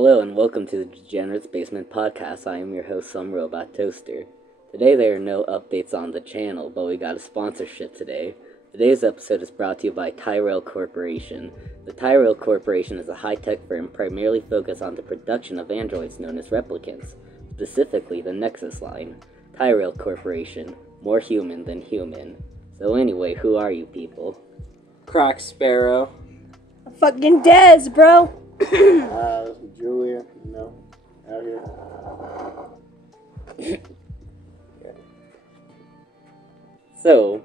Hello and welcome to the Degenerates Basement podcast. I am your host, Somerobottoaster. Today there are no updates on the channel, but we got a sponsorship today. Today's episode is brought to you by Tyrell Corporation. The Tyrell Corporation is a high-tech firm primarily focused on the production of androids known as replicants, specifically the Nexus line. Tyrell Corporation, more human than human. So anyway, who are you people? Crack Sparrow. Fucking Dez, bro. Julian, out here. So,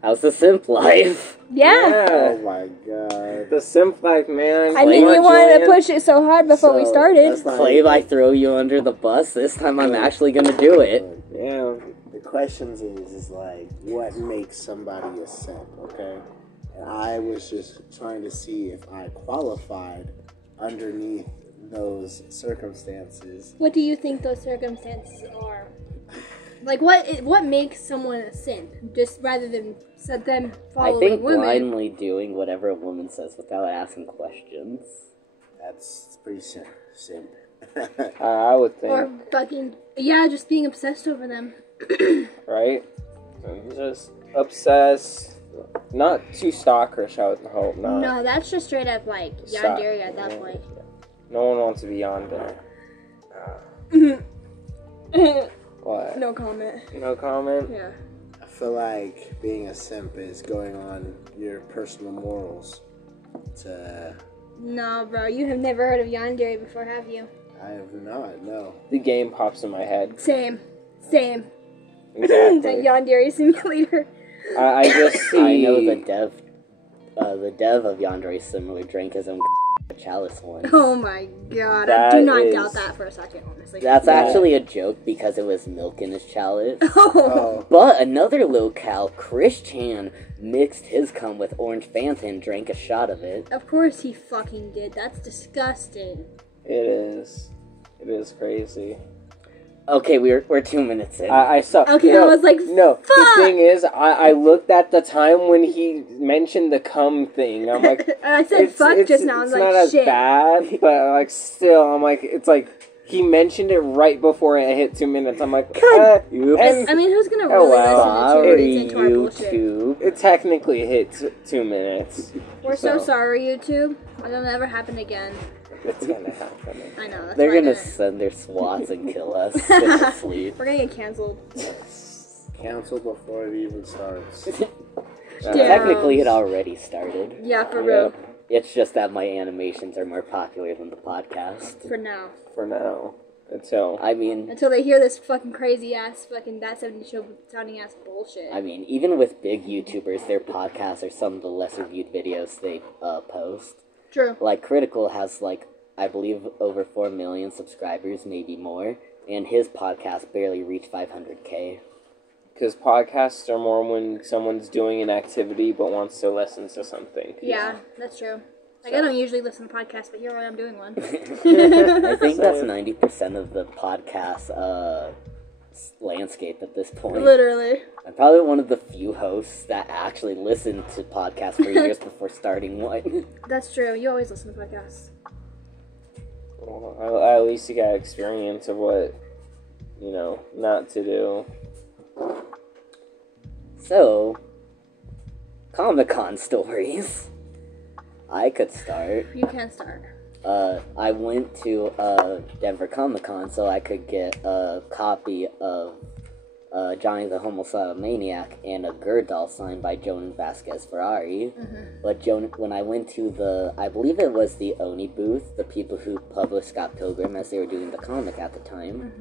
how's the simp life? Yeah. Oh my god. The simp life, man. I mean, you wanted to push it so hard before we started. Clave, I throw you under the bus. This time I'm actually gonna do it. Yeah. The questions is like, what makes somebody a simp, okay? And I was just trying to see if I qualified underneath those circumstances. What do you think those circumstances are? Like, what makes someone a simp? Just rather than them following I think women. blindly doing whatever a woman says without asking questions. That's pretty simp. I would think. Or fucking, just being obsessed over them. Right? Just obsessed. Not too stalkerish, I would hope not. No, that's just straight up like yandere at that point. No one wants to be yandere. What? No comment. No comment? Yeah. I feel like being a simp is going on your personal morals to... No, bro, you have never heard of yandere before, have you? I have not, no. The game pops in my head. Same. Exactly. That yandere simulator. I just see... I know the dev of Yandere Similar drank his own chalice once. Oh my god, That I do not is- doubt that for a second, honestly. That's actually a joke because it was milk in his chalice. Oh. But another locale, Chris Chan, mixed his cum with orange Fanta and drank a shot of it. Of course he fucking did. That's disgusting. It is. It is crazy. Okay, we're 2 minutes in. I saw. Okay, no, I was like, no. fuck! The thing is, I looked at the time when he mentioned the cum thing. I'm like, And I said fuck just now. I was it's like, not as shit. bad, but like still, I'm like, it's like he mentioned it right before it hit 2 minutes. I'm like, Oops. and I mean, who's gonna Oh, really wow. listen to 2 Sorry, minutes into our bullshit? YouTube. it technically hit 2 minutes. We're so sorry, YouTube. It'll never happen again. It's gonna happen. I know. That's They're why I gonna didn't. send their SWATs and kill us. Go to sleep. We're gonna get canceled. Cancel before it even starts. Technically, it already started. Yeah, for real. It's just that my animations are more popular than the podcast. For now. For now, until I mean, Until they hear this fucking crazy ass fucking That 70 Show sounding ass bullshit. even with big YouTubers, their podcasts are some of the lesser viewed videos they post. True. Like, Critical has, like, I believe over 4 million subscribers, maybe more, and his podcast barely reached 500K. because podcasts are more when someone's doing an activity but wants to listen to something. Yeah, that's true. Like, I don't usually listen to podcasts, but here I am doing one. I think that's 90% of the podcast landscape at this point. Literally. I'm probably one of the few hosts that actually listened to podcasts for years before starting one. That's true. You always listen to podcasts. Well, at least you got experience of what, not to do. So, Comic-Con stories. I could start. You can start. I went to Denver Comic-Con so I could get a copy of Johnny the Homicidal Maniac and a Gerd doll signed by Joan Vasquez Ferrari. Mm-hmm. But when I went to I believe it was the Oni booth, the people who published Scott Pilgrim as they were doing the comic at the time,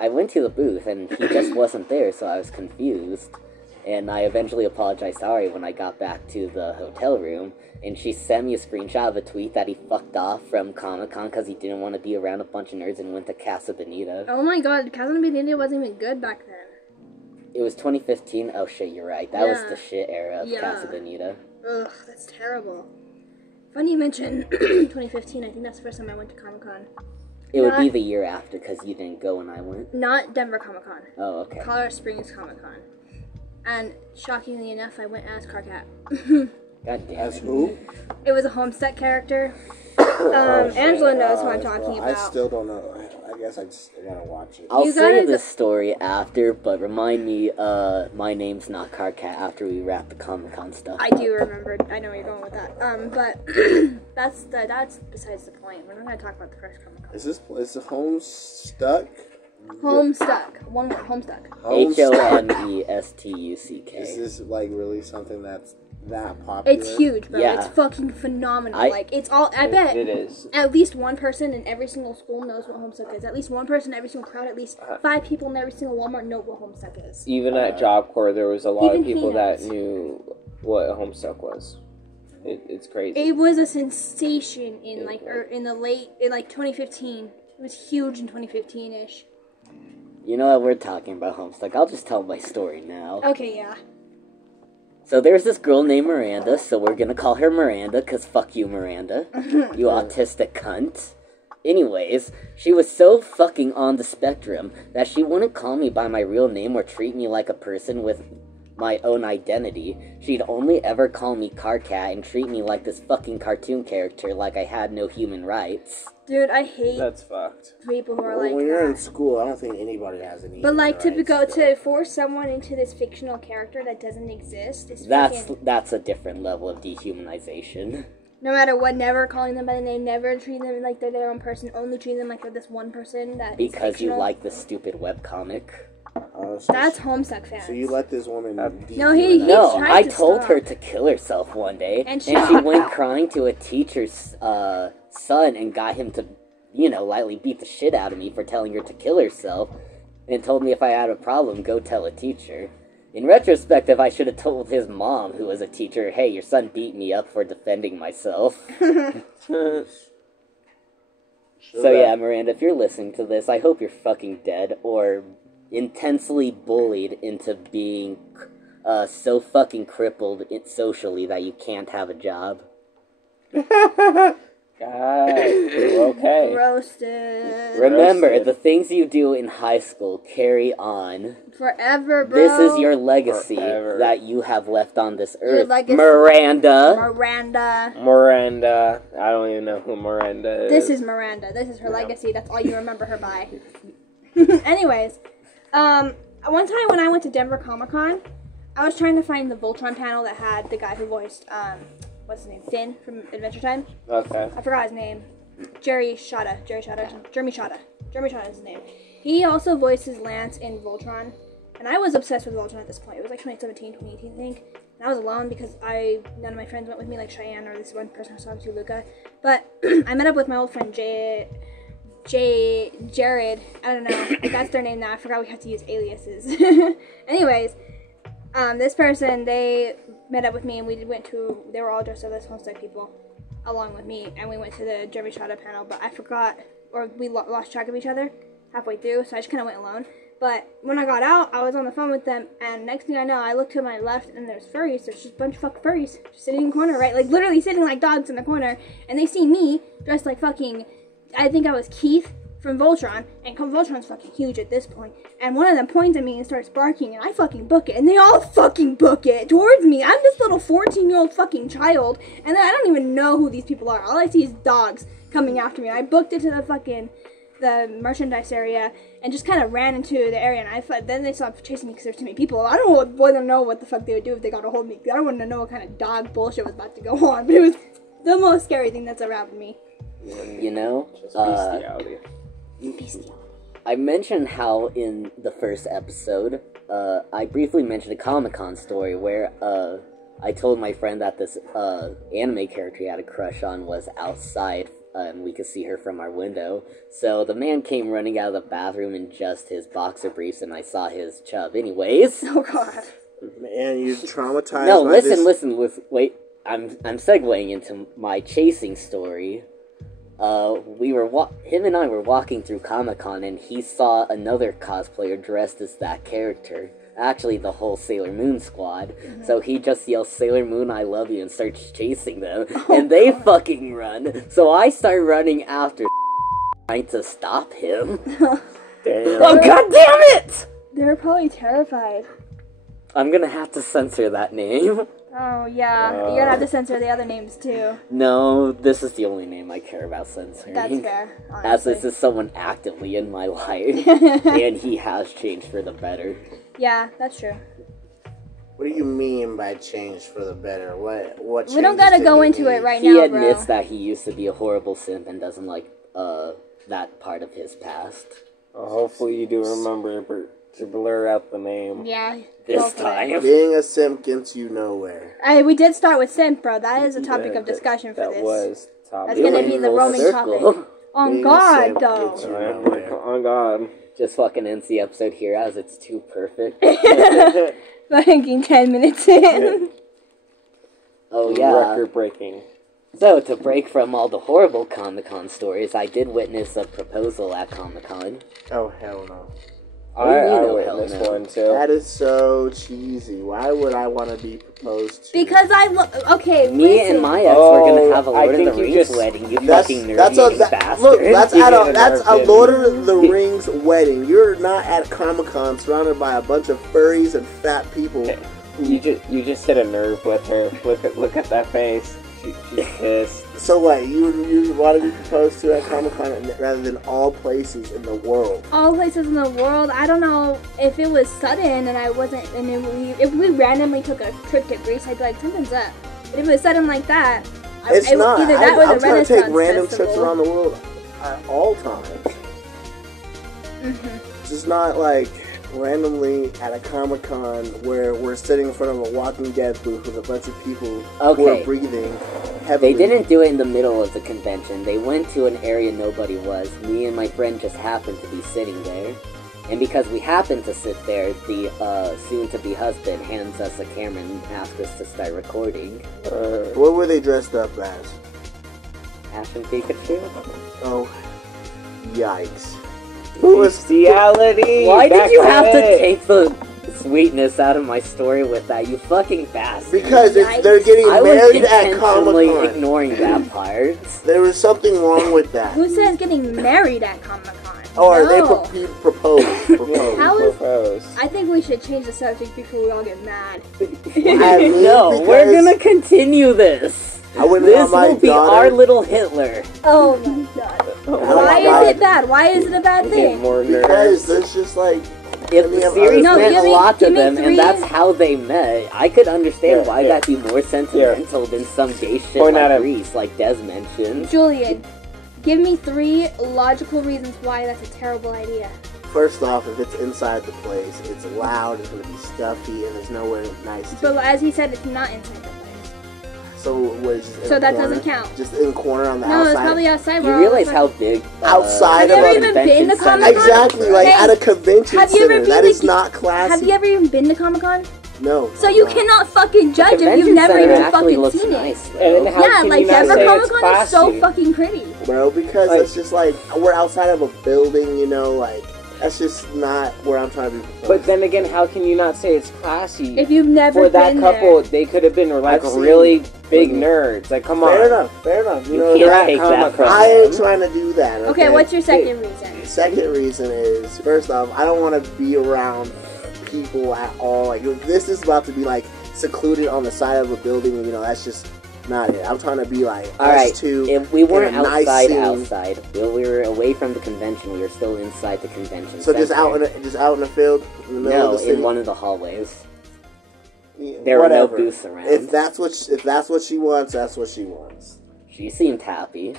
I went to the booth and he just wasn't there, so I was confused. And I eventually apologized to Ari when I got back to the hotel room, and she sent me a screenshot of a tweet that he fucked off from Comic-Con because he didn't want to be around a bunch of nerds and went to Casa Bonita. Oh my god, Casa Bonita wasn't even good back then. It was 2015. Oh shit, you're right. That was the shit era of Yeah. Casa Bonita. Ugh, that's terrible. Funny you mention 2015. I think that's the first time I went to Comic-Con. It would be the year after because you didn't go when I went. Not Denver Comic-Con. Oh, okay. Colorado Springs Comic-Con. And shockingly enough, I went as Carcat. God damn As it. who? It was a Homestead character. Angela knows what I'm talking I about. still don't know. I guess I gotta watch it. I'll You say guys- the story after, but remind me, my name's not Carcat after we wrap the Comic-Con stuff. I do remember. I know where you're going with that. But that's besides the point. We're not gonna talk about the first Comic Con. Is the Homestuck? Homestuck. One word. Homestuck. Homestuck. Is this like really something that's that popular? It's huge, bro. Yeah. It's fucking phenomenal. I bet It is. at least one person in every single school knows what Homestuck is. At least one person in every single crowd. At least 5 people in every single Walmart know what Homestuck is. Even at Job Corps, there was a lot of Even he people that knows. knew what a Homestuck was. It's crazy. It was a sensation in like 2015. It was huge in 2015-ish. You know what, we're talking about Homestuck. I'll just tell my story now. Okay, yeah. So there's this girl named Miranda, so we're gonna call her Miranda, cause fuck you, Miranda. You autistic cunt. Anyways, she was so fucking on the spectrum that she wouldn't call me by my real name or treat me like a person with my own identity. She'd only ever call me Carcat and treat me like this fucking cartoon character like I had no human rights. Dude, I hate That's fucked. people who are Well, like when you're in that. school, I don't think anybody has any. But like rights, to force someone into this fictional character that doesn't exist is That's fucking, that's a different level of dehumanization. no matter what, never calling them by the name, never treating them like they're their own person, only treating them like they're this one person that is Because you fictional. like the stupid webcomic. So That's Homestuck fans. So you let this woman? No, he- No, tried I to told stop. her to kill herself one day, And and she- she went crying to a teacher's son and got him to, lightly beat the shit out of me for telling her to kill herself, and told me if I had a problem, go tell a teacher. In retrospective, I should have told his mom, who was a teacher, hey, your son beat me up for defending myself. So yeah, Miranda, if you're listening to this, I hope you're fucking dead, or intensely bullied into being so fucking crippled socially that you can't have a job. God, okay. Roasted. Remember, Roasted. the things you do in high school carry on. Forever, bro. This is your legacy Forever. that you have left on this Your earth. legacy. Miranda! Miranda. Miranda. I don't even know who Miranda is. This is Miranda. This is her legacy. That's all you remember her by. Anyways, one time when I went to Denver Comic Con, I was trying to find the Voltron panel that had the guy who voiced, what's his name? Finn from Adventure Time. Okay. I forgot his name. Jeremy Shada is his name. He also voices Lance in Voltron. And I was obsessed with Voltron at this point. It was like 2017, 2018, I think. And I was alone because none of my friends went with me, like Cheyenne or this one person I was talking to, Luca. But I met up with my old friend Jared. I don't know. That's their name now. I forgot we had to use aliases. Anyways, this person, they met up with me and they were all dressed up as Homestuck people along with me. And we went to the Jeremy Shada panel, but I forgot, or we lost track of each other halfway through, so I just kind of went alone. But when I got out, I was on the phone with them, and next thing I know, I looked to my left, and there's furries. There's just a bunch of fucking furries just sitting in the corner, right? Like, literally sitting like dogs in the corner, and they see me dressed like fucking, I think I was Keith from Voltron, and Voltron's fucking huge at this point, and one of them points at me and starts barking, and I fucking book it, and they all fucking book it towards me. I'm this little 14-year-old fucking child, and then I don't even know who these people are. All I see is dogs coming after me. I booked it to the merchandise area and just kind of ran into the area, and then they stopped chasing me because there's too many people. I don't want to know what the fuck they would do if they got a hold of me. I don't want to know what kind of dog bullshit was about to go on, but it was the most scary thing that's ever happened to me. You know? Just bestiality. I mentioned how in the first episode, I briefly mentioned a Comic-Con story where I told my friend that this anime character he had a crush on was outside, and we could see her from our window. So the man came running out of the bathroom in just his boxer briefs, and I saw his chub. Anyways. Oh god. Man, you're traumatized. No, by listen, this? wait. I'm segueing into my chasing story. Him and I were walking through Comic-Con, and he saw another cosplayer dressed as that character. Actually, the whole Sailor Moon squad. Mm-hmm. So he just yells, "Sailor Moon, I love you," and starts chasing them. And they fucking run. So I start running after trying to stop him. Damn. Oh, god damn it! They're probably terrified. I'm gonna have to censor that name. Oh, yeah. You're gonna have to censor the other names, too. No, this is the only name I care about censoring. That's fair, As honestly. this is someone actively in my life, and he has changed for the better. Yeah, that's true. What do you mean by change for the better? What We don't changes gotta did go he into it make? right He now, admits bro. that he used to be a horrible simp and doesn't like that part of his past. Well, hopefully you do remember to blur out the name. Yeah. This hopefully. time. Being a simp gets you nowhere. We did start with simp, bro. That is a topic of discussion for That this. was topic. That's gonna be the Full roaming circle. topic. On Being a God, simp though. gets you nowhere. On God. Just fucking ends the episode here as it's too perfect. Fucking 10 minutes in. Oh yeah. Record breaking. So, to break from all the horrible Comic-Con stories, I did witness a proposal at Comic-Con. Oh, hell no. What do you I know, witnessed hell no? one too. That is so cheesy. Why would I want to be proposed to? Because okay, Me listen. and my ex were gonna Oh, have a I Lord of the think you Rings just- wedding, you That's fucking nerdy a bastard. look. That's You at did a it, that's a Arkin. Lord of the Rings wedding. You're not at Comic-Con surrounded by a bunch of furries and fat people. You just hit a nerve with her. Look at that face. She's pissed. So what? You want to be proposed to at Comic-Con rather than all places in the world? All places in the world. I don't know if it was sudden and I wasn't, and if we randomly took a trip to Greece, I'd be like, something's up. But if it was sudden like that, It's not. Either that or I'm the trying to take Renaissance random Festival. trips around the world at all times. Mm-hmm. Just not like randomly at a Comic-Con where we're sitting in front of a Walking Dead booth with a bunch of people who Okay. are breathing heavily. They didn't do it in the middle of the convention. They went to an area nobody was. Me and my friend just happened to be sitting there. And because we happened to sit there, the soon-to-be husband hands us a camera and asks us to start recording. What were they dressed up as? Ash and Pikachu? Oh, yikes. Who was Bestiality! Why did you have to Back take the sweetness out of my story with that, you fucking bastard? Because Yikes. they're getting I was married at intentionally Comic-Con. ignoring that part. There was something wrong with that. Who says getting married at Comic Con? Or they No. proposed. How is- propose. I think we should change the subject before we all get mad. No, we're because gonna continue this. I wouldn't This want my will be daughter- our little Hitler. Oh my God! Why is it bad? Why is it a bad Get thing? more Because nerves. there's just like If I mean, the I'm- series No, meant give a me- lot to give me them, three- and that's how they met, I could understand why that'd be more sentimental than some gay shit Point at like him. Grease, like Des mentioned. Julian, give me 3 logical reasons why that's a terrible idea. first off, if it's inside the place, it's loud, it's gonna be stuffy, and there's nowhere nice to. But as he said, it's not inside the place. So was just in So a that corner? doesn't count. Just in a corner on the No, outside. it's probably outside. You bro. realize how big Outside Have you of ever a even been to convention center Comic-Con? is, Exactly, like Hey, at a convention have you ever center. been That to- is not classy. Have you ever even been to Comic Con? No. So you no. cannot fucking judge if Convention you've never center even actually fucking looks seen nice, it. though. And how Yeah, can like you not Denver say Comic it's Con is so classy? fucking pretty. Bro, because Like- it's just like we're outside of a building, you know, like that's just not where I'm trying to be. But then again, how can you not say it's classy? If you've never For that been couple, there. they could have been like I've seen- really big nerds. Like, come on. Fair enough, fair enough. You You know, can't they're that- at take that Comic-Con. from I ain't them. trying to do that. Okay, what's your second reason? Second reason is, first off, I don't want to be around people at all. Like, if this is about to be like secluded on the side of a building, you know, that's just not it. I'm trying to be like Alright, us two. if we weren't in a nice outside, scene. Well, we were away from the convention, we were still inside the convention So just center. out in the field, in the middle No, of the city. in one of the hallways. Yeah, There were no whatever. booths around. If that's what she wants, that's what she wants. She seemed happy.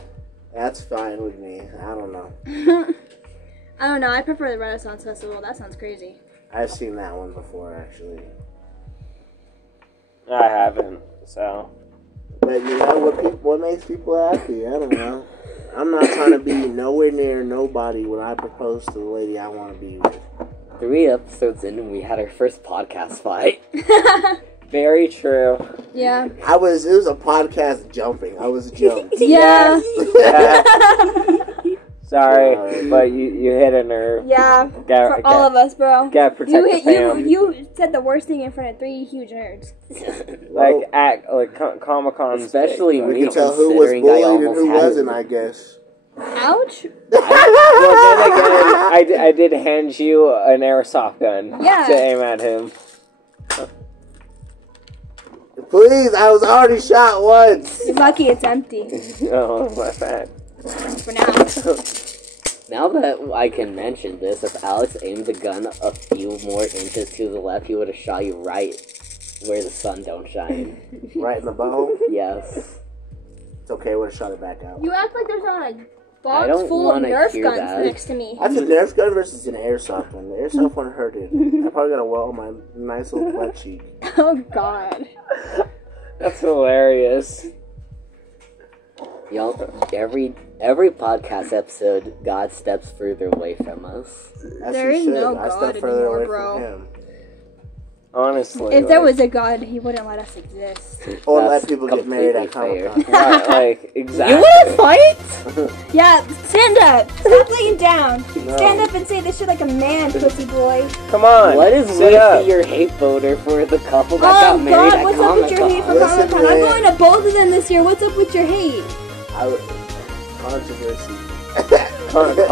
That's fine with me. I don't know. I don't know. I prefer the Renaissance Festival. That sounds crazy. I've seen that one before, actually. I haven't. So But you know what makes people happy? I don't know. I'm not trying to be nowhere near nobody when I propose to the lady I want to be with. 3 episodes in and we had our first podcast fight. very true. Yeah. It was a podcast jumping. I was jumped. Yeah. Sorry, but you hit a nerve. Yeah. For all of us, bro. Gotta protect the fam. You said the worst thing in front of 3 huge nerds. Like Comic Con, Especially We me, can tell who was considering I bullied and almost who had wasn't, it. I guess. Ouch. Well, then again, I did hand you an airsoft gun Yeah. to aim at him. Please, I was already shot once. You're lucky it's empty Oh, my bad. for now. Now that I can mention this, if Alex aimed the gun a few more inches to the left, he would have shot you right where the sun don't shine. Right in the bow. Yes. It's okay. I would have shot it back out. You act like there's not a I box don't full of wanna Nerf hear guns that. next to me. That's a Nerf gun versus an airsoft one. The airsoft one hurted. I probably got a well on my nice little butt cheek. Oh God. That's hilarious. Y'all, every podcast episode, God steps further away from us. As There he is should. no I God stepped further anymore, away bro. from him. Honestly. If there was a God, he wouldn't let us exist. Or That's let people get married at completely Comic Con. Right, like, exactly. You wanna fight? Yeah, stand up. Stop laying down. No. Stand up and say this shit like a man, pussy boy. Come on. What is sit up. with your hate voter for the couple that got Oh married God, at what's up with your hate for Listen, Comic Con? I'm man. going to both of them this year. What's up with your hate? Controversy. Controversy?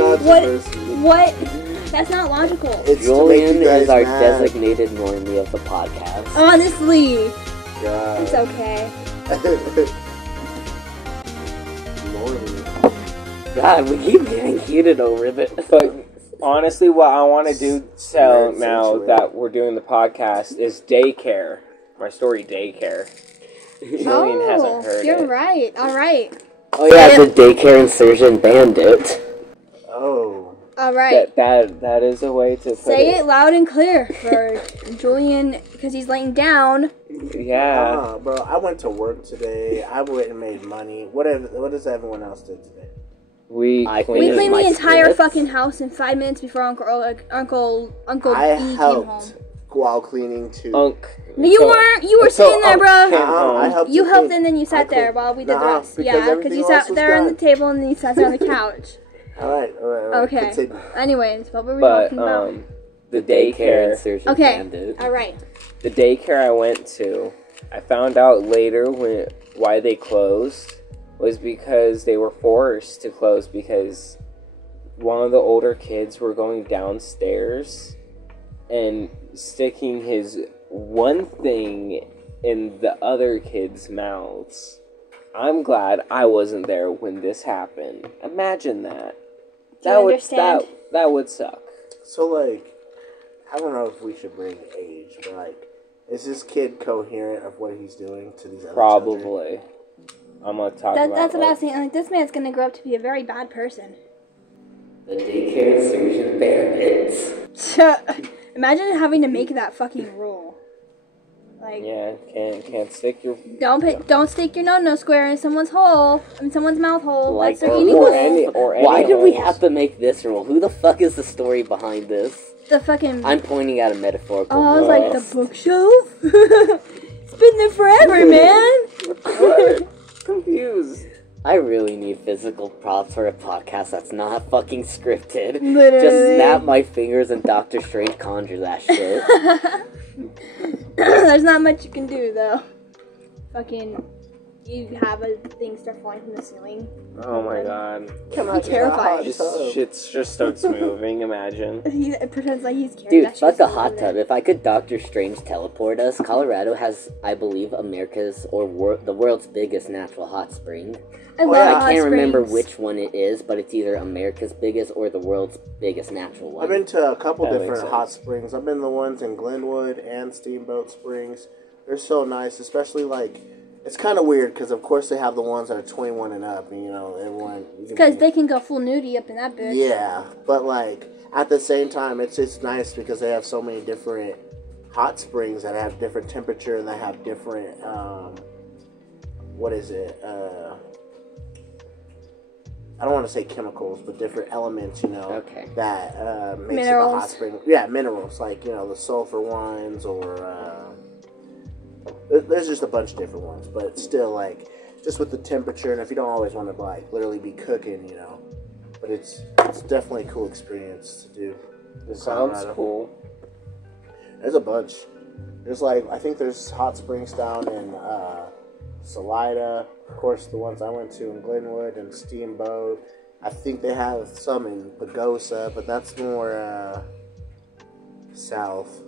Controversy. What? That's not logical. It's to make Julian you guys is our mad. designated normie of the podcast. Honestly, God. it's okay. Lordy. God, we keep getting heated over it. But honestly, what I want to do tell Very now sensual. that we're doing the podcast is daycare. My story, daycare. Julian hasn't heard you're it. right. All right. Oh yeah, the daycare insurgent bandit. Oh. All right. That is a way to put Say it loud and clear for Julian because he's laying down. Yeah. Bro, I went to work today. I went and made money. What does everyone else do today? We I We Here's cleaned my the entire script. fucking house in 5 minutes before Uncle I E came home. helped while cleaning too. Unk. No, you weren't. You were sitting there, bro. came home. I helped You to helped clean. and then you sat I there cleaned. while we did the Nah, rest. because Yeah, because everything you else sat was there on the done. table and then you sat there on the couch. All right. Okay. Continue. Anyways, what were we But talking about? the Daycare daycare. insurgent Okay. bandit. All right. The daycare I went to, I found out later why they closed was because they were forced to close because one of the older kids were going downstairs and sticking his one thing in the other kids' mouths. I'm glad I wasn't there when this happened. Imagine that. Do you understand? That would suck. So, like, I don't know if we should bring age, but, like, is this kid coherent of what he's doing to these other children? Probably. I'm gonna talk about That's what I was saying. Like, this man's gonna grow up to be a very bad person. The daycare insurgent bandits. Imagine having to make that fucking rule. Like, Yeah, can't stick your don't stick your no square in someone's someone's mouth hole. Like, That's their or eating any- hole. or any Why did we holes. have to make this rule? Who the fuck is the story behind this? The fucking. I'm pointing at a metaphorical. Oh, I was like, the list. bookshelf? It's been there forever, man. confused? I really need physical props for a podcast that's not fucking scripted. Literally. Just snap my fingers and Doctor Strange conjure that shit. There's not much you can do, though. Fucking. You have a thing start falling from the ceiling. Oh my god. I'm terrified. Shit just starts moving, imagine. He pretends like he's carrying Dude, that fuck shit a hot tub. If I could Doctor Strange teleport us, Colorado has, I believe, America's or the world's biggest natural hot spring. I love yeah. hot I can't remember springs. which one it is, but it's either America's biggest or the world's biggest natural one. I've been to a couple That makes different sense. hot springs. I've been the ones in Glenwood and Steamboat Springs. They're so nice, especially like it's kind of weird because of course they have the ones that are 21 and up, and you know everyone. Because they can go full nudie up in that bitch. Yeah, but like at the same time, it's just nice because they have so many different hot springs that have different temperature and they have different. What is it? I don't want to say chemicals, but different elements, you know, Okay. that makes Minerals. it a hot spring. Yeah, minerals, like, you know, the sulfur ones or, there's just a bunch of different ones, but still, like, just with the temperature, and if you don't always want to, like, literally be cooking, you know, but it's definitely a cool experience to do. in Sounds Colorado. cool. There's a bunch. There's like, I think there's hot springs down in Salida. Of course, the ones I went to in Glenwood and Steamboat. I think they have some in Pagosa, but that's more south.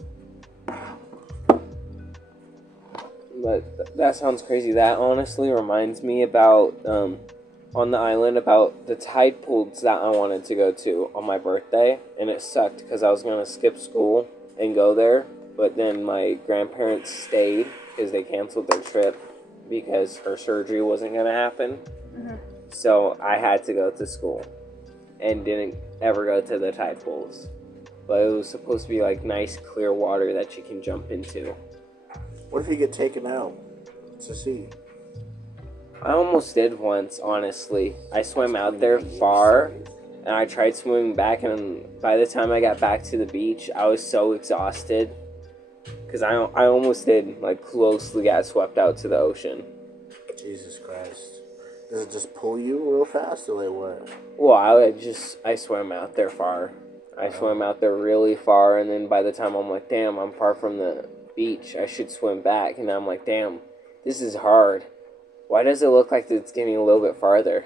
But that sounds crazy. That honestly reminds me about, on the island, about the tide pools that I wanted to go to on my birthday. And it sucked because I was going to skip school and go there. But then my grandparents stayed because they canceled their trip because her surgery wasn't going to happen. Mm-hmm. So I had to go to school and didn't ever go to the tide pools. But it was supposed to be like nice, clear water that you can jump into. What if you get taken out to sea? I almost did once, honestly. I swam out there far, and I tried swimming back, and by the time I got back to the beach, I was so exhausted. Because I almost did, like, closely got swept out to the ocean. Jesus Christ. Does it just pull you real fast, or like what? Well, I swam out there far. I swam out there really far, and then by the time I'm like, damn, I'm far from the beach, I should swim back. And I'm like, damn, this is hard. Why does it look like it's getting a little bit farther?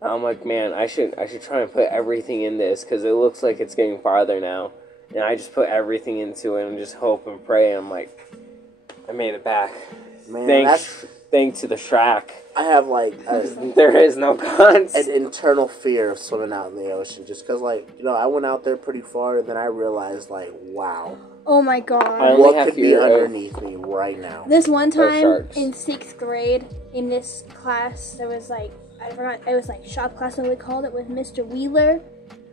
I'm like, man, I should try and put everything in this, because it looks like it's getting farther now. And I just put everything into it and just hope and pray. And I'm like, I made it back. Man, Thanks to the Shrek. I have like There is no cons. an internal fear of swimming out in the ocean, just because, like, you know, I went out there pretty far, and then I realized, like, wow, Oh my I god. only what have could be fear of- underneath me right now? This one time sharks. in 6th grade, in this class, there was like, I forgot, it was like shop class, what we called it, with Mr. Wheeler.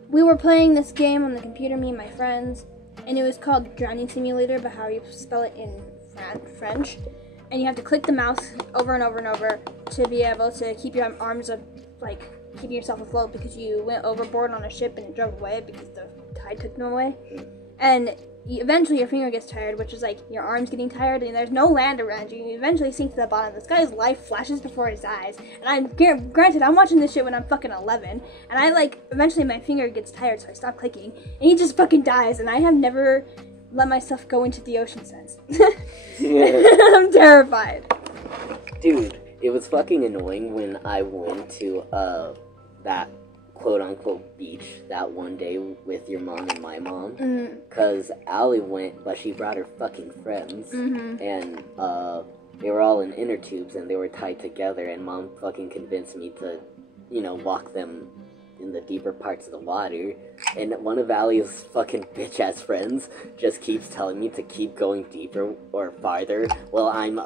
We were playing this game on the computer, me and my friends, and it was called Drowning Simulator, but how you spell it in French. And you have to click the mouse over and over and over to be able to keep your arms up, like, keeping yourself afloat, because you went overboard on a ship and it drove away because the tide took them away. And eventually your finger gets tired, which is like your arm's getting tired, and there's no land around you. You eventually sink to the bottom. This guy's life flashes before his eyes. And granted, I'm watching this shit when I'm fucking 11. And I, like, eventually my finger gets tired, so I stop clicking. And he just fucking dies. And I have never let myself go into the ocean since. I'm terrified. Dude, it was fucking annoying when I went to that quote-unquote beach that one day with your mom and my mom. Because Allie went, but she brought her fucking friends. And they were all in inner tubes and they were tied together, and Mom fucking convinced me to, you know, walk them in the deeper parts of the water. And one of Allie's fucking bitch-ass friends just keeps telling me to keep going deeper or farther while I'm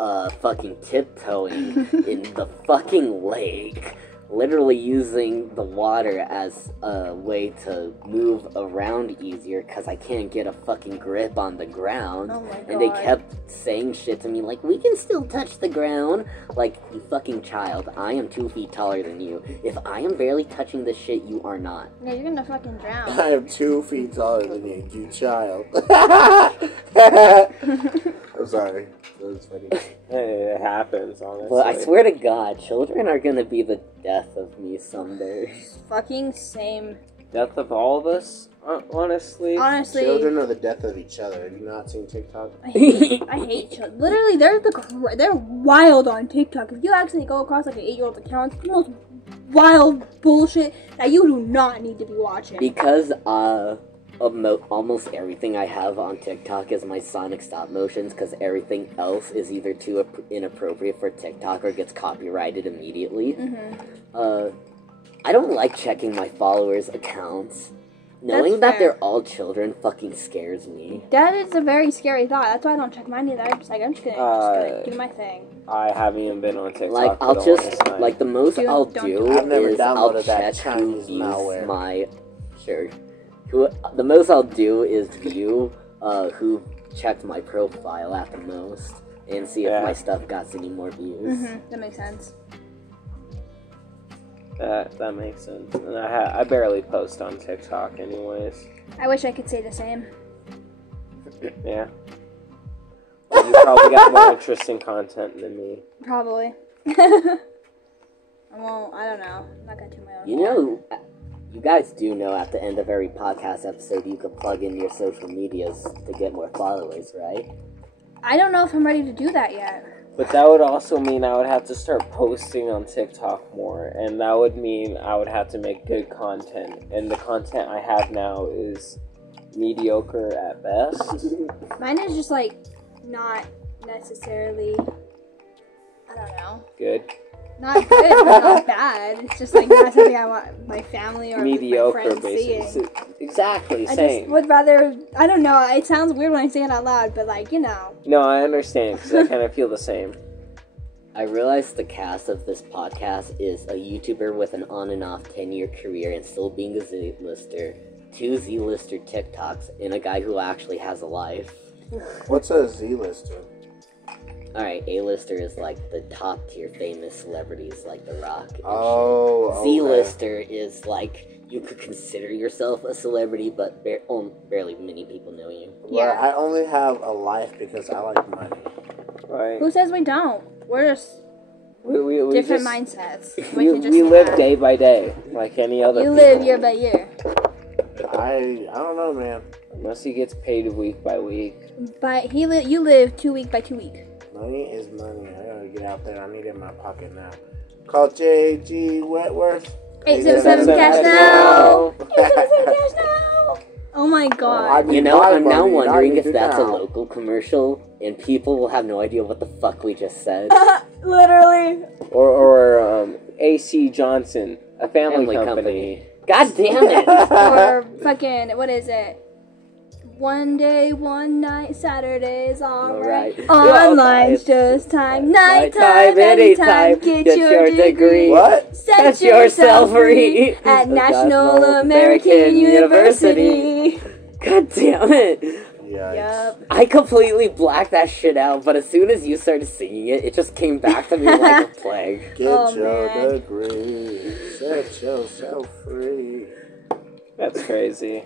fucking tiptoeing in the fucking lake, literally using the water as a way to move around easier because I can't get a fucking grip on the ground. Oh my God. And they kept saying shit to me like, we can still touch the ground. Like, you fucking child, I am 2 feet taller than you. If I am barely touching this shit, you are not. Yeah, you're gonna fucking drown. I am 2 feet taller than you, you child. I'm sorry. That was funny. It happens, honestly. Well, I swear to God, children are gonna be the death of me someday. Fucking same. Death of all of us, honestly. Honestly, Children are the death of each other. Have you not seen TikTok? I hate children. Literally, they're wild on TikTok. If you accidentally go across like an 8-year-old account, it's the most wild bullshit that you do not need to be watching. Because, almost everything I have on TikTok is my Sonic stop motions, because everything else is either too inappropriate for TikTok or gets copyrighted immediately. I don't like checking my followers' accounts. Knowing that fair. they're all children fucking scares me. That is a very scary thought. That's why I don't check mine either. I'm just gonna do my thing. I haven't even been on TikTok. Like, for I'll the just, longest time. like, the most Dude, I'll don't do do it. I've never is I'll downloaded that check who Chinese views malware. my... Sure. The most I'll do is view who checked my profile at the most and see if my stuff got any more views. That makes sense. That makes sense. And I barely post on TikTok anyways. I wish I could say the same. Yeah. Well, you probably got more interesting content than me. Probably. Well, I don't know. I'm not gonna do my own. You know, you guys do know at the end of every podcast episode you could plug in your social medias to get more followers, right? I don't know if I'm ready to do that yet. But that would also mean I would have to start posting on TikTok more, and that would mean I would have to make good content, and the content I have now is mediocre at best. Mine is just like not necessarily, I don't know. Good. Not good, but not bad. It's just like not something I want my family or Mediocre, my friends basically. seeing. Exactly, I same. just would rather, I don't know, it sounds weird when I say it out loud, but like, you know. No, I understand, because I kind of feel the same. I realized the cast of this podcast is a YouTuber with an on and off 10-year career and still being a Z-lister, 2 Z-lister TikToks, and a guy who actually has a life. What's a Z-lister? Alright, A-lister is like the top tier famous celebrities like The Rock and Oh, shit. Z-lister is like, you could consider yourself a celebrity, but barely many people know you. Yeah. Well, I only have a life because I like money. Right. Who says we don't? We're just We different just, mindsets. We can just live have- day by day, like any other You people. live year by year. I don't know, man. Unless he gets paid week by week. But you live 2 week by 2 week. Money is money. I gotta get out there. I need it in my pocket now. Call J.G. Wentworth. 877 cash now. 877 cash now. Oh my god. You know, I'm now money. wondering I if need it that's a now. local commercial, and people will have no idea what the fuck we just said. Literally. Or A.C. Johnson, a family company. God damn it! Or fucking, what is it? One day, one night, Saturday's alright. Alright. Online's just time. Nighttime, anytime. Get your degree. What? Set yourself free at National American University. God damn it! Yikes. Yup. I completely blacked that shit out, but as soon as you started singing it, it just came back to me like a plague. Get Oh, your man. degree. Set yourself free. That's crazy.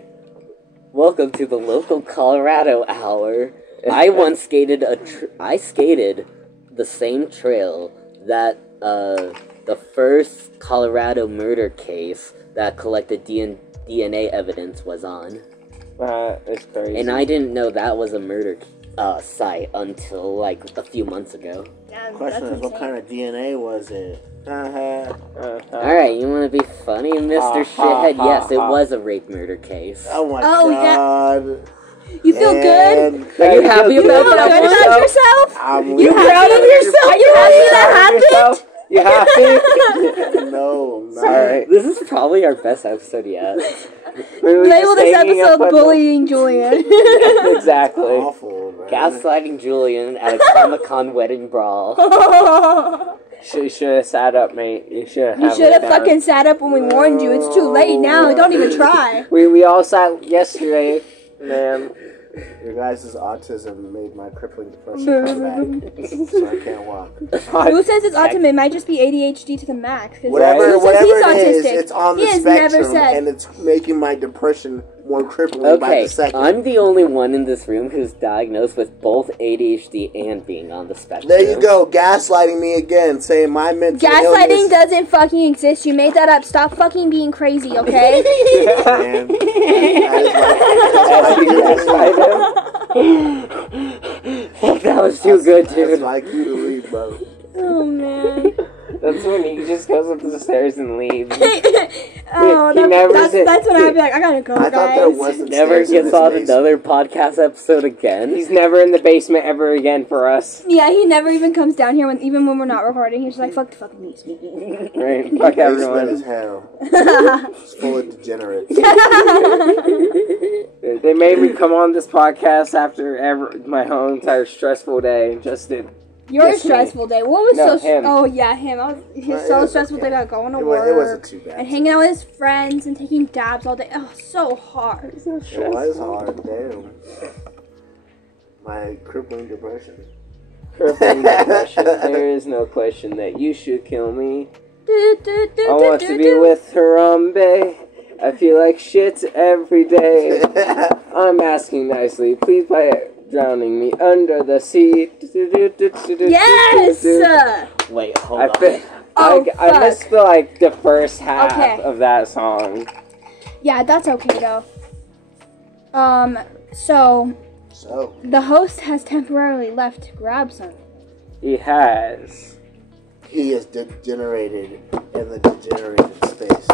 Welcome to the local Colorado hour. I once skated I skated the same trail that the first Colorado murder case that collected DNA evidence was on. It's crazy. And I didn't know that was a murder site until like a few months ago. Yeah, Question that's is, what insane. kind of DNA was it? Alright, you wanna be funny, Mr. Shithead? Yes, it was a rape murder case. Oh my Oh, yeah. god. You feel good? And Are you happy You feel about good that about one? yourself? I'm You proud of yourself? Are you happy that happened? You happy? No, I'm not. Alright. This is probably our best episode yet. Label this episode Bullying Julian. Exactly. Awful, man. Gaslighting Julian at a Comic-Con wedding brawl. You should have sat up, mate. You should You should have fucking sat up when we warned you. It's too late now. Don't even try. We all sat yesterday, man. Your guys' autism made my crippling depression come back, so I can't walk. Who says it's autism? It might just be ADHD to the max. 'Cause Whatever who says it is, he's autistic? it's on He the has never spectrum, said- and it's making my depression more crippling by Okay, the second. I'm the only one in this room who's diagnosed with both ADHD and being on the spectrum. There you go, gaslighting me again, saying my mental Gaslighting illness. doesn't fucking exist. You made that up. Stop fucking being crazy, okay? Man, That was too good, That's dude. like you to leave, bro. Oh man. That's when he just goes up the stairs and leaves. Oh, He never that's said- when I'd be like, I gotta go, I thought guys. there wasn't Never stairs in gets this on basement. another podcast episode again. He's never in the basement ever again for us. Yeah, he never even comes down here even when we're not recording. He's just like, fuck the fucking basement. Right? Fuck Basement everyone. is hell. It's full of degenerates. They made me come on this podcast after my whole entire stressful day. Just did. Your Yes, me. stressful day. What was No, so? him. Oh yeah, him. His Well, it so was stressful okay. day about going to It work wasn't too bad. and hanging out with his friends and taking dabs all day. Oh, so hard. It was hard, damn. My crippling depression. Crippling depression. There is no question that you should kill me. I want to be with Harambe. I feel like shit every day. I'm asking nicely, please by drowning me under the sea. Yes. Wait, hold I on. I missed the first half Okay. of that song. Yeah, that's okay though. So So, the host has temporarily left to grab something. He has. he is degenerated in the degenerated space.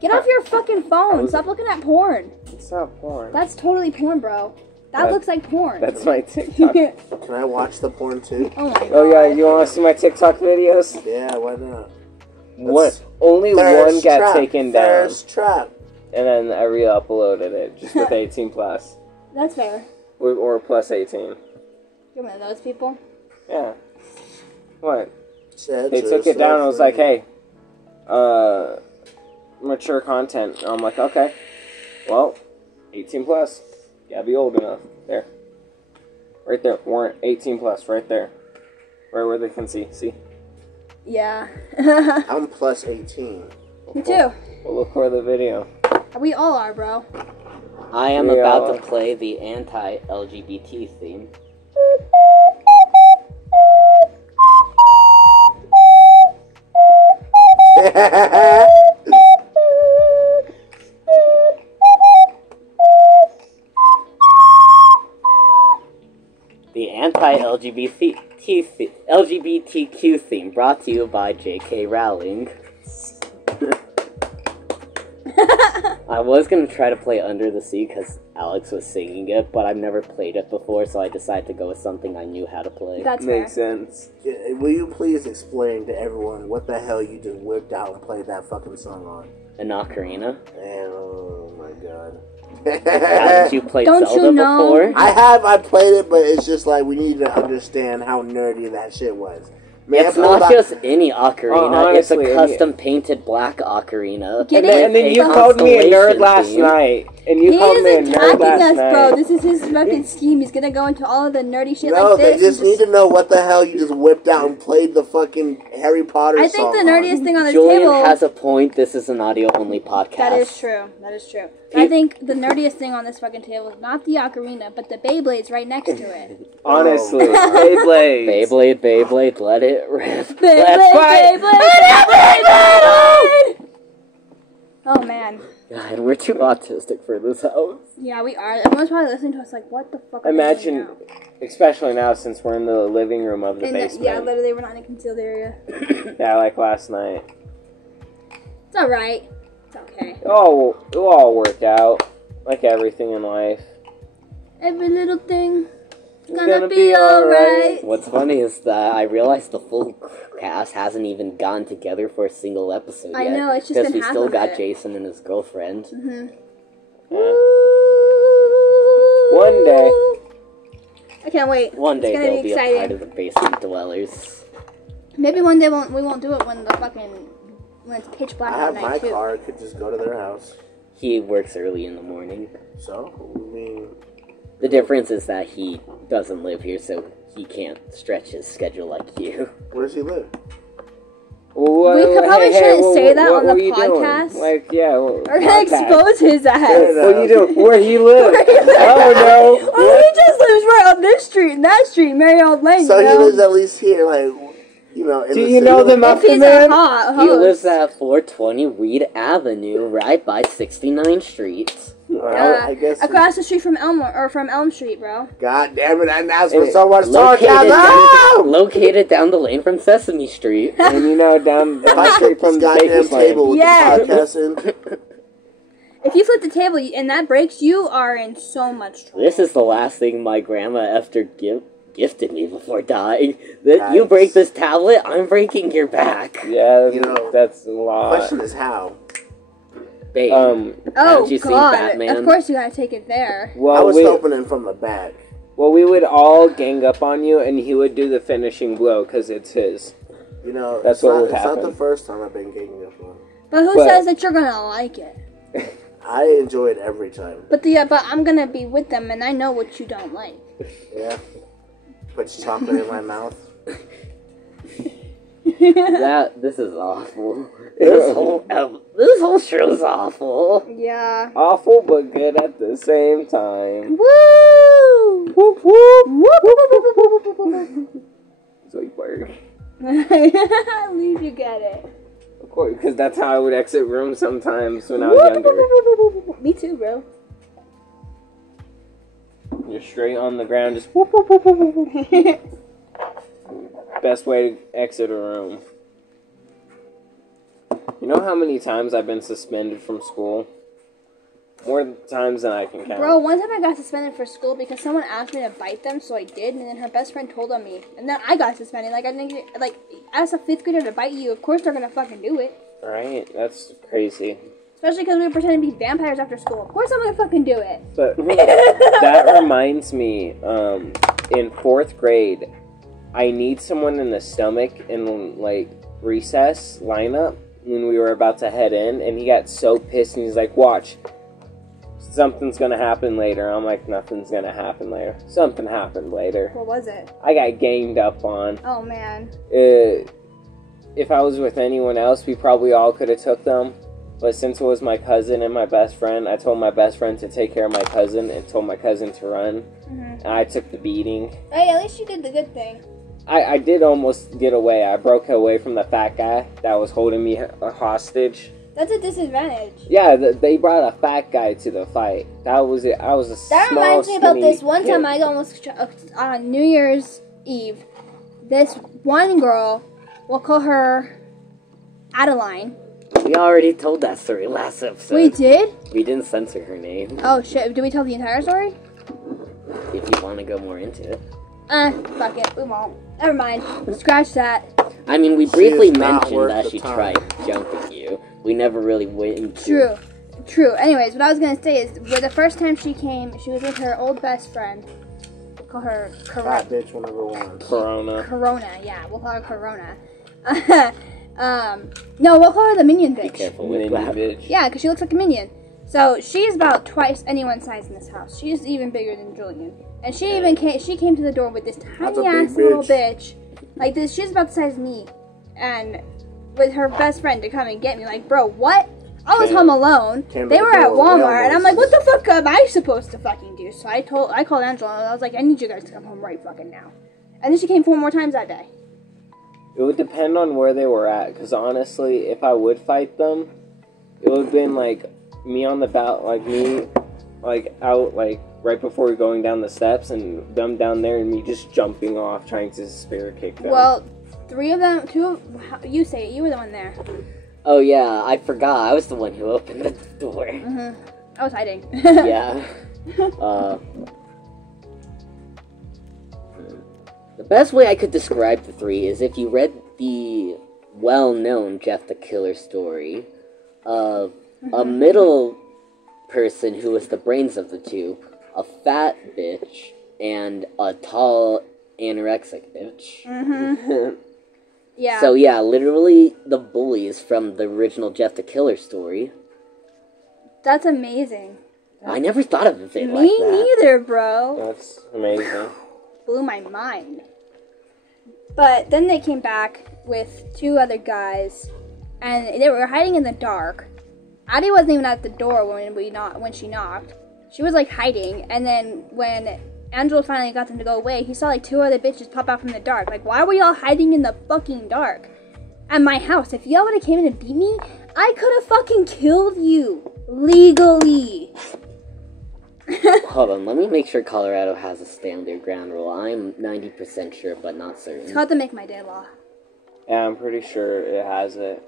Get off your fucking phone. Stop looking at porn. It's not porn. That's totally porn, bro. That looks like porn. That's my TikTok. Can I watch the porn too? Oh my god. Oh yeah, you want to see my TikTok videos? Yeah, why not? What? Only one got taken down, Thirst trap. and then I re-uploaded it just with 18 plus That's fair. or plus 18. You're one of those people. Yeah. What? Said They took it down. I was like, hey, mature content. I'm like, okay, well, 18 plus. Gotta be old enough. There. Right there. Warrant 18 plus. Right there. Right where they can see. See? Yeah. I'm plus 18. Me too. We'll look for the video. We all are, bro. I am about to play the anti-LGBT theme. The LGBTQ theme brought to you by J.K. Rowling. I was going to try to play Under the Sea because Alex was singing it, but I've never played it before, so I decided to go with something I knew how to play. That's Makes fair. sense. Yeah, will you please explain to everyone what the hell you just whipped out and played that fucking song on? An ocarina. And oh my god. Haven't you played Don't Zelda you know? before? I played it, but it's just like we need to understand how nerdy that shit was. Man, It's not just any ocarina, it's a custom-painted black ocarina. Get And it? then you Fuck. called me a nerd Constellation last theme. night. And He you called me a is nerd attacking last us, night. bro. This is his fucking scheme. He's gonna go into all of the nerdy shit No, like this. they just and need to know what the hell you just whipped out and played the fucking Harry Potter I song think the nerdiest on. thing on this Julian table. has a point, this is an audio-only podcast. That is true. That is true. I think the nerdiest thing on this fucking table is not the ocarina, but the Beyblades right next to it. Honestly. Oh. Beyblade, let it rip. Beyblade, Let's fight! Beyblade! Oh man. God, we're too autistic for this house. Yeah, we are. Everyone's probably listening to us like, what the fuck are they Imagine, doing now? especially now since we're in the living room of the basement. Yeah, literally, we're not in a concealed area. Yeah, like last night. It's alright. It's okay. It'll all work out. Like everything in life. Every little thing is It's gonna be alright. What's funny is that I realized the full cast hasn't even gotten together for a single episode yet. I know, it's just because been we half still of got it. Jason and his girlfriend. Mm-hmm. Yeah. One day. I can't wait. One day it's gonna they'll be exciting. a part of the basement dwellers. Maybe one day we won't do it when it's pitch black I at have night my too. car. I could just go to their house. He works early in the morning. So, I mean, The difference is that he doesn't live here, so he can't stretch his schedule like you. where does he live? We probably shouldn't say that on the what are you doing? podcast. Like, yeah. We're gonna expose his ass. Yeah, What are you doing? Where he lives? Where he lives. Oh no. Oh, he just lives right on this street and that street, Mary Old Lane. So you he know? lives at least here, like, you know. In Do the you know city. the If Muffin he's Man? a hot He host. lives at 420 Reed Avenue, right by 69th Street. Well, I guess. across the street from Elm Street, bro. God damn it! And that's for Hey, so much Located sarcasm. located down the lane from Sesame Street. And you know, down If I the street flip this from goddamn Baker's table Lane. with Yeah. the podcast in, If you flip the table and that breaks, you are in so much trouble. This is the last thing my grandma after gifted me before dying. That you Nice. break this tablet, I'm breaking your back. Yeah, You know, that's a lot. question is how. Babe, Oh haven't you seen God! Batman? Of course you gotta take it there. I Well, was we opening from the back. we would all gang up on you, and he would do the finishing blow because it's his. You know, That's it's what not, would it's not happen. the first time I've been getting up on. But who But- says that you're gonna like it? I enjoy it every time. But I'm gonna be with them, and I know what you don't like. Yeah. Put chocolate in my mouth. This is awful. This whole show's awful. Yeah. Awful, but good at the same time. Woo! Whoop whoop. Whoop! Zoidberg. At least you get it. Of course, because that's how I would exit rooms sometimes when I was younger. Me too, bro. You're straight on the ground, just whoop whoop whoop whoop whoop. Best way to exit a room. You know how many times I've been suspended from school? More times than I can count. Bro, one time I got suspended for school because someone asked me to bite them, so I did, and then her best friend told on me. And then I got suspended. Like, I think, like, as a 5th grader to bite you, of course they're gonna fucking do it. Right? That's crazy. Especially because we were pretending to be vampires after school. Of course I'm gonna fucking do it. But that reminds me, in 4th grade, I need someone in the stomach in, like, recess lineup when we were about to head in, and he got so pissed, and he's like, watch, something's gonna happen later. I'm like, nothing's gonna happen later. Something happened later. What was it? I got ganged up on. Oh, man. If I was with anyone else, we probably all could have took them. But since it was my cousin and my best friend, I told my best friend to take care of my cousin and told my cousin to run. And I took the beating. Hey, at least you did the good thing. I did almost get away. I broke away from the fat guy that was holding me hostage. That's a disadvantage. Yeah, they brought a fat guy to the fight. That was it. I was a That small, reminds me about skinny this one kid. time I almost, on New Year's Eve, this one girl, we'll call her Adeline. We already told that story last episode. We did? We didn't censor her name. Oh shit, did we tell the entire story? If you want to go more into it. Fuck it, we won't. Never mind. Scratch that. I mean, we She briefly is not mentioned worth that the she time. tried jumping you. We never really went into True. Anyways, what I was gonna say is, the first time she came, she was with her old best friend. We'll call her Fat bitch number 1. Corona. Corona, yeah, we'll call her Corona. No, we'll call her the minion Be bitch. careful with Mini that. bitch. Yeah, because she looks like a minion. So she's about twice anyone's size in this house. She's even bigger than Julian. And she even came to the door with this That's a tiny ass big little bitch. bitch. Like this, she's about the size of me. And with her best friend to come and get me, like, bro, what? I was home alone. Came They to were the at door, Walmart, and I'm like, what almost- the fuck am I supposed to fucking do? So I called Angela, and I was like, I need you guys to come home right fucking now. And then she came 4 more times that day. It would depend on where they were at, because honestly, if I would fight them, it would have been like me on the out, like right before going down the steps, and them down there, and me just jumping off, trying to spear kick them. Well, 3 of them, 2, you say it, you were the one there. Oh yeah, I forgot. I was the one who opened the door. I was hiding. Yeah. The best way I could describe the 3 is if you read the well-known Jeff the Killer story of a middle person who was the brains of the 2, a fat bitch, and a tall anorexic bitch. Yeah. So yeah, literally the bullies from the original Jeff the Killer story. That's amazing. I never thought of it like Me that. neither, bro. That's amazing. Blew my mind. But then they came back with 2 other guys, and they were hiding in the dark. Addie wasn't even at the door when she knocked. She was like hiding, and then when Angela finally got them to go away, he saw like 2 other bitches pop out from the dark. Like, why were y'all hiding in the fucking dark? At my house. If y'all would have came in and beat me, I could have fucking killed you. Legally. Hold on, let me make sure Colorado has a stand their ground rule. I'm 90% sure, but not It's certain. called the Make My Day law. Yeah, I'm pretty sure it has it.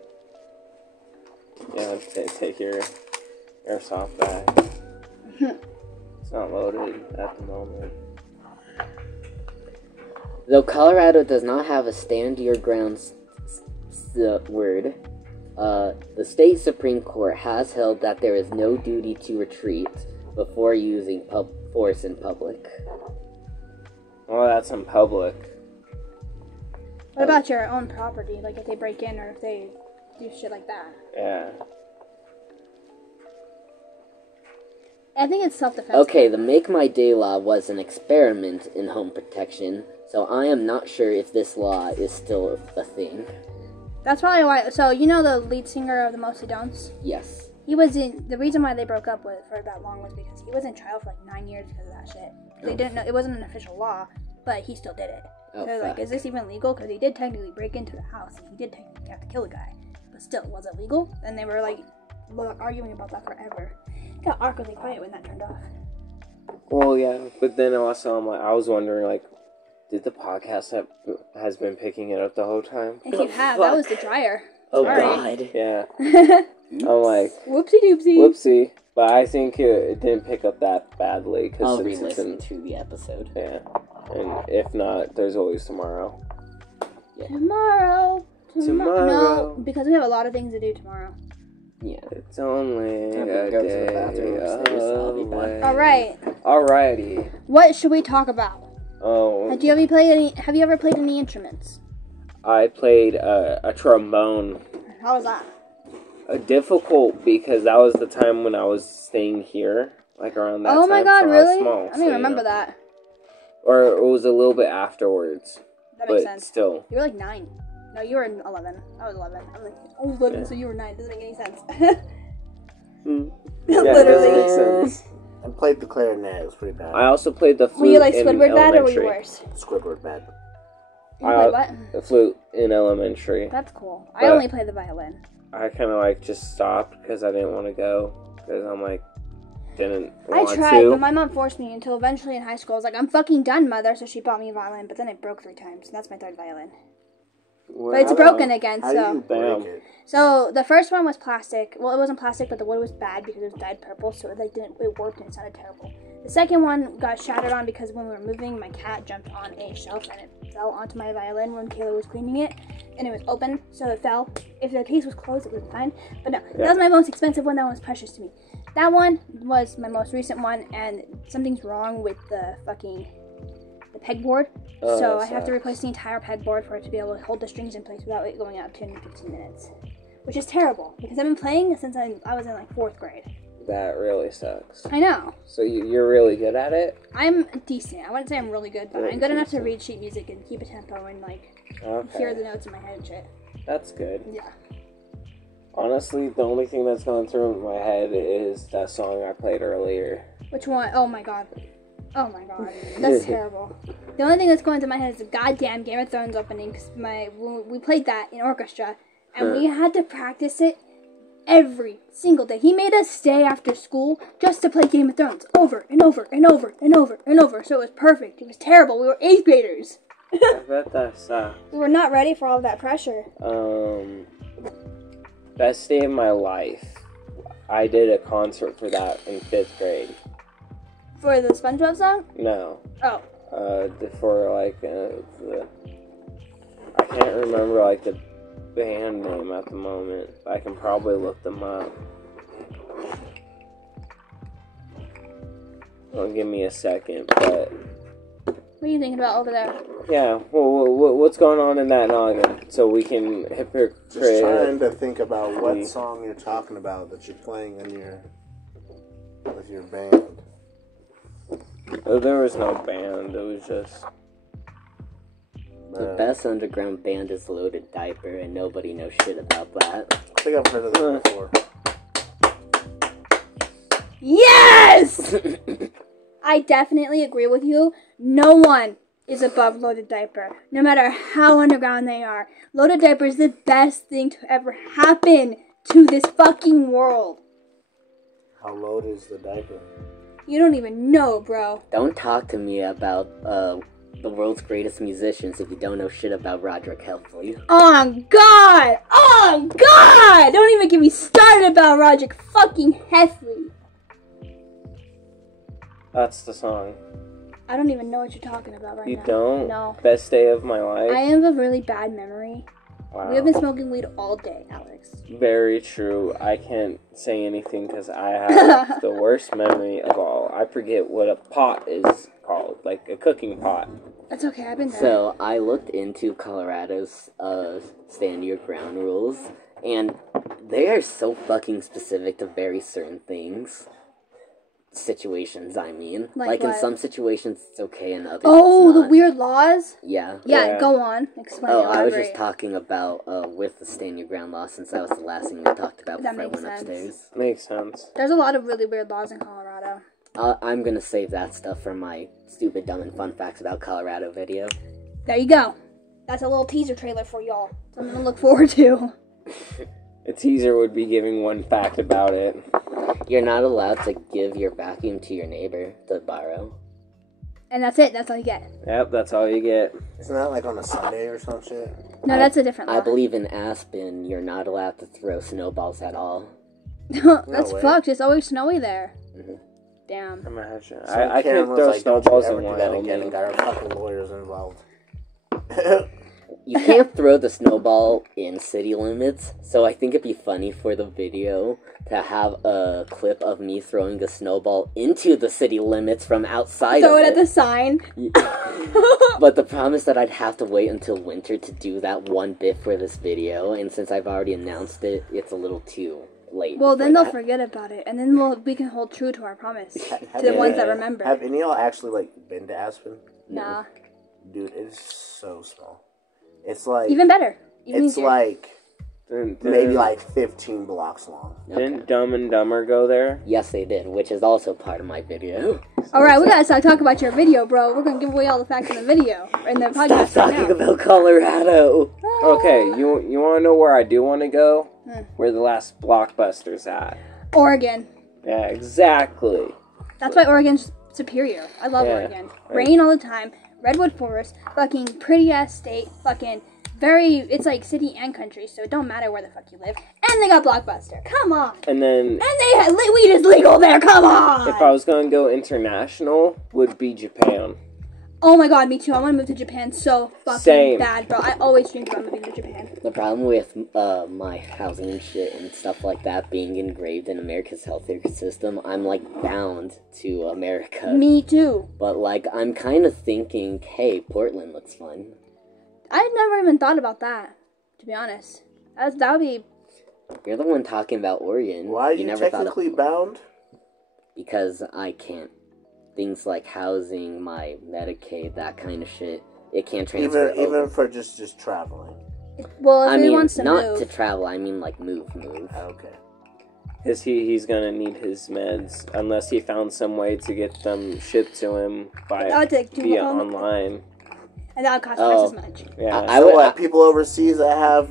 Yeah, take your airsoft back. It's not loaded at the moment. Though Colorado does not have a stand your ground word, the state Supreme Court has held that there is no duty to retreat before using force in public. Well, that's in public. What about your own property? Like if they break in or if they do shit like that? Yeah. I think it's self-defense. Okay, the Make My Day law was an experiment in home protection, so I am not sure if this law is still a thing. That's probably why. So you know the lead singer of the Mostly Don'ts? Yes. He was in. The reason why they broke up with for that long was because he was in trial for like 9 years because of that shit. They didn't know it wasn't an official law, but he still did it. Oh, So they're like, fuck. is this even legal? Because he did technically break into the house and he did technically have to kill a guy, but still, was it legal? And they were like arguing about that forever. It got awkwardly quiet when that turned off. Well, yeah, but then also I was wondering, like, did the podcast has been picking it up the whole time? If you have, that was the dryer. Oh, Sorry. God. Yeah. I'm like, Whoopsie doopsie. whoopsie. But I think it didn't pick up that badly. I'll Cause re-listen to the episode. Yeah. And if not, there's always tomorrow. Tomorrow. Tomorrow. No, because we have a lot of things to do tomorrow. Yeah. It's only I'm a gonna go to the day bathroom upstairs, so I'll be back. away. Alright. Alrighty. What should we talk about? Oh, Have you ever played any instruments? I played a trombone. How was that? Difficult because that was the time when I was staying here, like around that time. Oh my god, so I was really? small, I don't so, even remember that. Or it was a little bit afterwards. That makes But sense. still. You were like 9. No, you were 11. I was 11. I was 11, Yeah. so you were 9. Doesn't make any sense. Yeah, Literally. that makes sense. I played the clarinet. It was pretty bad. I also played the flute Were you like in Squidward bad or were you elementary. worse? Squidward bad. You played what? The flute in elementary. That's cool. I But- only played the violin. I kind of like just stopped because I didn't want to go because I'm like didn't I want tried, to. but my mom forced me until eventually in high school I was like, I'm fucking done, mother. So she bought me a violin, but then it broke 3 times. And that's my 3rd violin. But it's broken again, How do so. you break Damn. it? So the first one was plastic. Well, it wasn't plastic, but the wood was bad because it was dyed purple, so it warped and it sounded terrible. The second one got shattered on because when we were moving, my cat jumped on a shelf and it fell onto my violin when Kayla was cleaning it, and it was open, so it fell. If the case was closed, it was fine. But no, that was my most expensive one. That one was precious to me. That one was my most recent one, and something's wrong with the pegboard. Oh, So that I have to sucks. replace the entire pegboard for it to be able to hold the strings in place without it going out 10 to 15 minutes. Which is terrible, because I've been playing since I was in like 4th grade. That really sucks. I know. So you're really good at it? I'm decent. I wouldn't say I'm really good, but Really I'm good enough to decent. read sheet music and keep a tempo and like Okay. hear the notes in my head and shit. That's good. Yeah. Honestly, the only thing that's going through my head is that song I played earlier. Which one? Oh my god. Oh my god. That's terrible. The only thing that's going through my head is the goddamn Game of Thrones opening, because we played that in orchestra, and we had to practice it every single day. He made us stay after school just to play Game of Thrones over and over and over and over and over. So it was perfect. It was terrible. We were 8th graders. I bet that sucks. We were not ready for all of that pressure. Best day of my life. I did a concert for that in 5th grade. For the SpongeBob song? No. Oh. For like I can't remember like the band name at the moment. I can probably look them up. Don't give me a second, but What are you thinking about over there? yeah. Well, what's going on in that noggin? So we can Just trying to think about what song you're talking about that you're playing in with your band. Oh, there was no band. It was just The best underground band is Loaded Diaper, and nobody knows shit about that. I think I've heard of that before. Yes! I definitely agree with you. No one is above Loaded Diaper, no matter how underground they are. Loaded Diaper is the best thing to ever happen to this fucking world. How low is the diaper? You don't even know, bro. Don't talk to me about the world's greatest musicians if you don't know shit about Roderick Helfley. Oh God! Oh God! Don't even get me started about Roderick fucking Heffley. that's the song. I don't even know what you're talking about right now. You don't? No. Best day of my life. I have a really bad memory. Wow. We have been smoking weed all day, Alex. Very true. I can't say anything because I have the worst memory of all. I forget what a pot is called, like a cooking pot. That's okay, I've been there. So I looked into Colorado's stand your ground rules, and they are so fucking specific to very certain things. Situations, I mean. Like in what? some situations it's okay, and others Oh, it's the not. weird laws? Yeah. Yeah, go on. Explain. Oh, I was elaborate. just talking about with the stand your ground law, since that was the last thing we talked about That before I makes went sense. upstairs. Makes sense. There's a lot of really weird laws in Colorado. I'm gonna save that stuff for my stupid, dumb, and fun facts about Colorado video. There you go. That's a little teaser trailer for y'all. Something to look forward to. A teaser would be giving one fact about it. You're not allowed to give your vacuum to your neighbor to borrow. And that's it. That's all you get. Yep, that's all you get. Isn't that like on a Sunday or some shit? No, that's a different law. I believe in Aspen, you're not allowed to throw snowballs at all. That's way. fucked. It's always snowy there. Mm-hmm. Damn. Imagine. Some I Karen can't was throw like, "Don't you snowballs ever in do that again," Wyoming. and got our fucking lawyers involved. You can't throw the snowball in city limits, so I think it'd be funny for the video to have a clip of me throwing a snowball into the city limits from outside Throw of it at the sign. But the problem is that I'd have to wait until winter to do that one bit for this video, and since I've already announced it, it's a little too late. Well, for then they'll that. forget about it, and then we can hold true to our promise to the ones that remember. Have any of y'all actually like been to Aspen? Nah. Dude, it's so small. It's like Even better. Even it's easier. like Didn't- maybe like 15 blocks long. Didn't Dumb and Dumber go there? Yes, they did, which is also part of my video. Alright, we gotta start talking about your video, bro. We're gonna give away all the facts in the video. Or in the podcast Stop right talking now. about Colorado. Okay, you want to know where I do want to go? Hmm. Where the last Blockbuster's at. Oregon. Yeah, exactly. That's why Oregon's superior. I love Yeah. Oregon. Rain all the time. Redwood forest. Fucking pretty ass state. Fucking it's like city and country, so it don't matter where the fuck you live. And they got Blockbuster. Come on. And then And they had weed is legal there. Come on. if I was going to go international, would be Japan. Oh my god, me too. I want to move to Japan so fucking Same. bad, bro. I always dreamed about moving to Japan. The problem with my housing and shit and stuff like that being engraved in America's healthcare system, I'm like bound to America. Me too. But like, I'm kind of thinking, hey, Portland looks fun. I've never even thought about that, to be honest. That would be... You're the one talking about Oregon. Why are you never thought technically of, bound? because I can't. Things like housing, my Medicaid, that kind of shit, it can't transfer over. Even for just traveling. Well, if I he mean, wants to not move... to travel, I mean like move. Okay. Because he's going to need his meds unless he found some way to get them shipped to him That would take too via long. online. And that would cost Oh. twice as much. Yeah. I So would- what? People overseas that have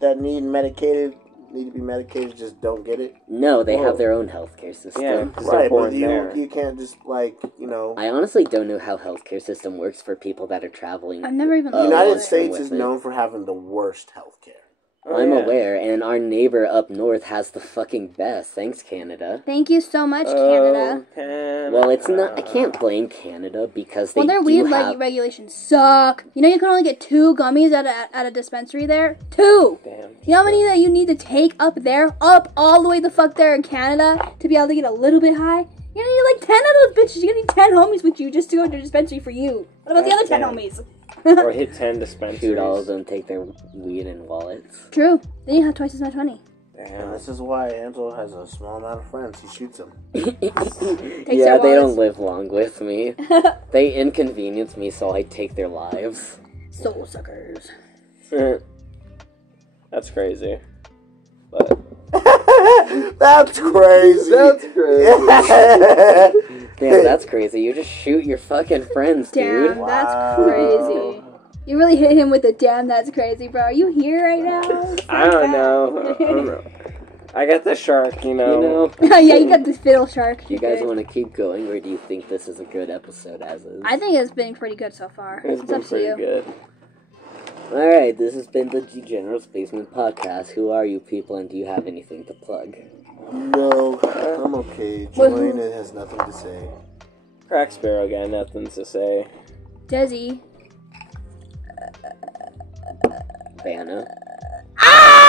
that need to be medicated just don't get it. No, they Whoa. have their own healthcare system. Yeah, 'cause Right, they're but born there. you can't just I honestly don't know how healthcare system works for people that are traveling. I've never even The looked United at it. States with is it. known for having the worst healthcare. Oh, I'm yeah. aware, and our neighbor up north has the fucking best. Thanks, Canada. Thank you so much, Oh, Canada. Canada. Well, it's not. I can't blame Canada because they Well, their do weed have. regulations suck. You know you can only get 2 gummies at a dispensary there? 2! Damn. You know how many that you need to take up there? Up all the way the fuck there in Canada to be able to get a little bit high? You're gonna need like 10 of those bitches. You're gonna need 10 homies with you just to go to the dispensary for you. What about the other 10 Damn. homies? Or hit 10 dispensaries. Shoot all of them, take their weed and wallets. True. Then you have twice as much money. And Damn. this is why Angelo has a small amount of friends. He shoots them. Yeah, their they wallets. don't live long with me. They inconvenience me, so I take their lives. Soul suckers. That's crazy. But That's crazy. Damn, that's crazy. You just shoot your fucking friends, dude. Damn, that's crazy. You really hit him with the damn that's crazy, bro. Are you here right now? I don't know. I got the shark, you know. Yeah, you got this fiddle shark. You guys Good. want to keep going, or do you think this is a good episode as is? I think it's been pretty good so far. It's It's been up to pretty you. good. Alright, this has been the Degenerates Basement Podcast. Who are you people, and do you have anything to plug? No, I'm okay. Julian has nothing to say. Crack Sparrow got nothing to say. Desi. Vanna? Ah!